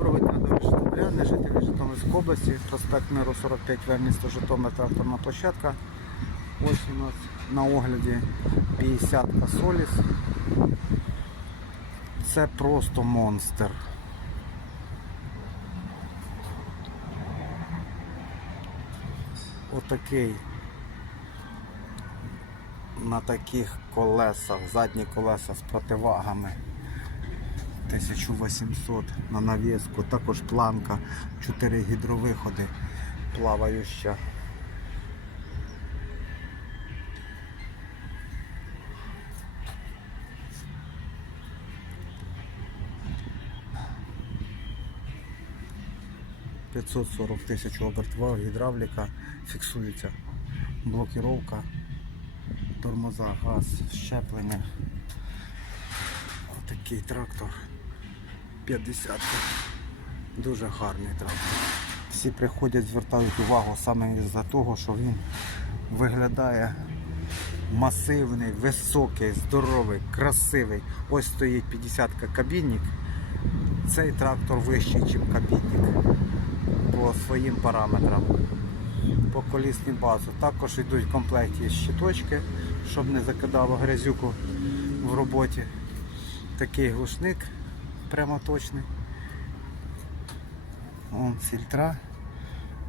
Доброго дня, дорогі житомиряни, жителі Житомирської області, проспект Миру 45В, місто Житомир, тракторна площадка. Ось у нас на огляді 50 Соліс. Це просто монстр. Отакий на таких колесах, задні колеса з противагами. 1800 на навіску, також планка, 4 гідровиходи плавающа. ...540 тисяч обертова, гідравліка, фіксується блокіровка, тормоза, газ, щеплення. Отакий трактор. 50. Дуже гарний трактор. Всі приходять, звертають увагу саме із-за того, що він виглядає масивний, високий, здоровий, красивий. Ось стоїть 50 кабінник. Цей трактор вищий, ніж кабінник по своїм параметрам. По колісній базу. Також йдуть в комплекті щиточки, щоб не закидало грязюку в роботі. Такий глушник прямоточний. Вон фільтра.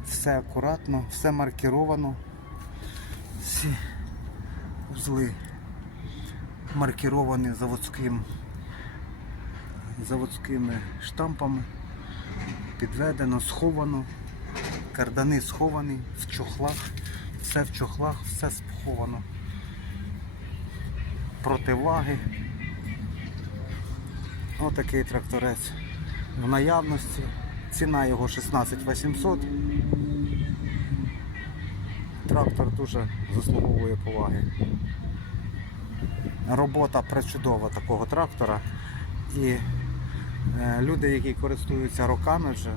Все акуратно, все маркіровано. Всі узли маркіровані заводським, заводськими штампами. Підведено, сховано. Кардани сховані в чохлах. Все в чохлах, все сховано. Противаги. Отакий тракторець в наявності. Ціна його 16 800. Трактор дуже заслуговує поваги. Робота пречудова такого трактора. І е, люди, які користуються роками вже,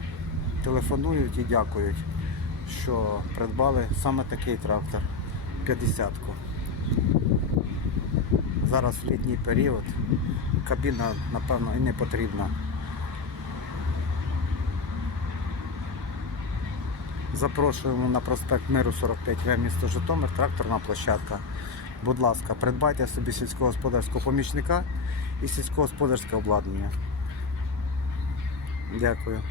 телефонують і дякують, що придбали саме такий трактор 50-ку. Зараз літній період кабіна, напевно, і не потрібна. Запрошуємо на проспект Миру 45В місто Житомир, тракторна площадка. Будь ласка, придбайте собі сільськогосподарського помічника і сільськогосподарське обладнання. Дякую.